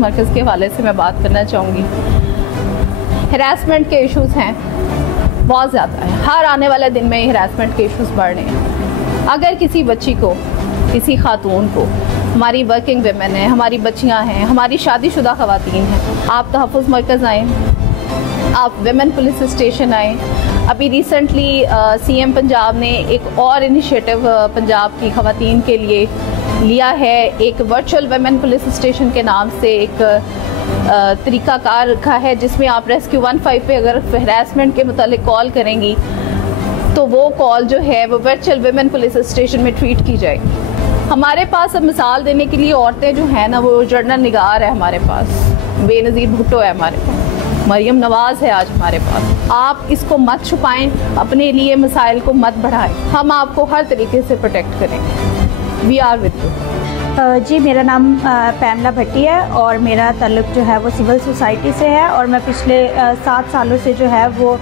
मरकज़ के हवाले से मैं बात करना चाहूँगी। हरासमेंट के इश्यूज़ हैं, बहुत ज़्यादा है। हर आने वाले दिन में हरासमेंट के इश्यूज़ बढ़ रहे हैं। अगर किसी बच्ची को, किसी खातून को, हमारी वर्किंग वेमेन है, हमारी बच्चियां हैं, हमारी शादीशुदा ख़वातीन हैं, आप तहफ़्फ़ुज़ मरकज़ आएँ, आप वेमेन पुलिस स्टेशन आएँ। अभी रिसेंटली सीएम पंजाब ने एक और इनिशिएटिव पंजाब की ख़वातीन के लिए लिया है। एक वर्चुअल वेमेन पुलिस स्टेशन के नाम से एक तरीक़ाकार रखा है, जिसमें आप रेस्क्यू 15 पे अगर हरासमेंट के मुतालिक कॉल करेंगी तो वो कॉल जो है वो वर्चुअल वेमेन पुलिस स्टेशन में ट्रीट की जाएगी। हमारे पास अब मिसाल देने के लिए औरतें जो हैं ना, वो जर्नल निगार है हमारे पास, बेनज़ीर भुट्टो है हमारे पास, मरियम नवाज़ है आज हमारे पास। आप इसको मत छुपाएं, अपने लिए मसाइल को मत बढ़ाएं, हम आपको हर तरीके से प्रोटेक्ट करेंगे। We are with you. जी, मेरा नाम पैमला भट्टी है और मेरा ताल्लुक जो है वो सिविल सोसाइटी से है और मैं पिछले 7 सालों से जो है वो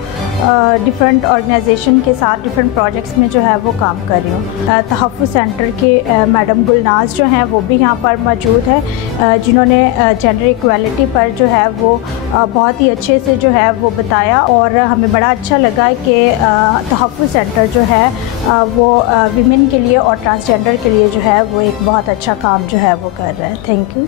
डिफरेंट ऑर्गेनाइजेशन के साथ डिफरेंट प्रोजेक्ट्स में जो है वो काम कर रही हूँ। तहफ़्फ़ुज़ सेंटर के मैडम गुलनाज जो हैं वो भी यहाँ पर मौजूद है, जिन्होंने जेंडर इक्वालिटी पर जो है वो बहुत ही अच्छे से जो है वो बताया और हमें बड़ा अच्छा लगा कि तहफ़्फ़ुज़ सेंटर जो है वो विमेन के लिए और ट्रांसजेंडर के लिए जो है वो एक बहुत अच्छा काम जो है वो कर रहा है। Thank you.